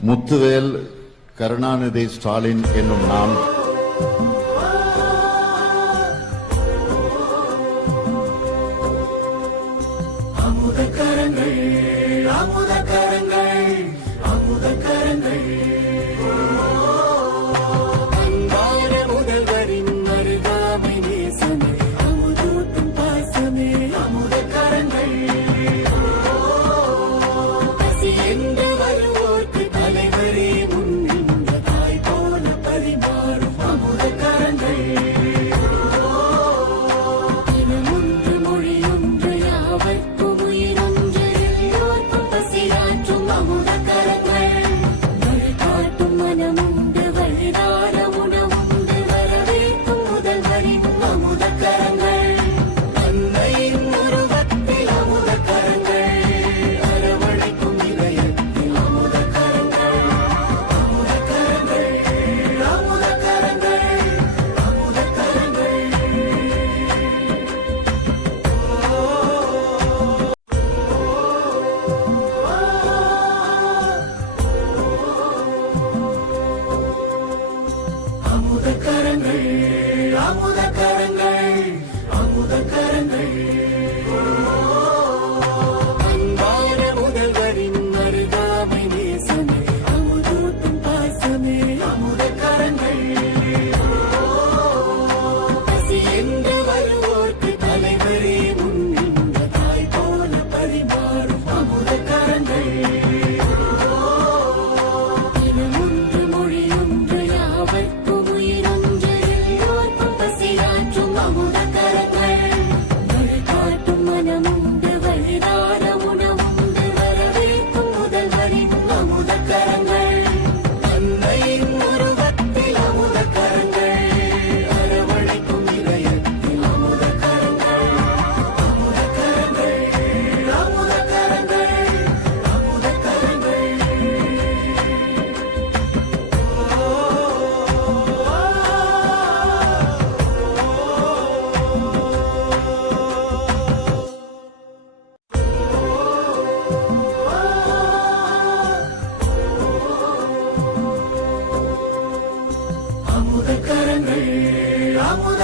முத்துவேல் கருணாநிதி ஸ்டாலின் என்னும் நாம் அமுத கரங்கள் அமுத அமுத கரங்கள் அமுத கரங்கள் அன்பான முதல்வரின் மருதாமை நேசமே അമുതക്കരങ്ങൾ അമുത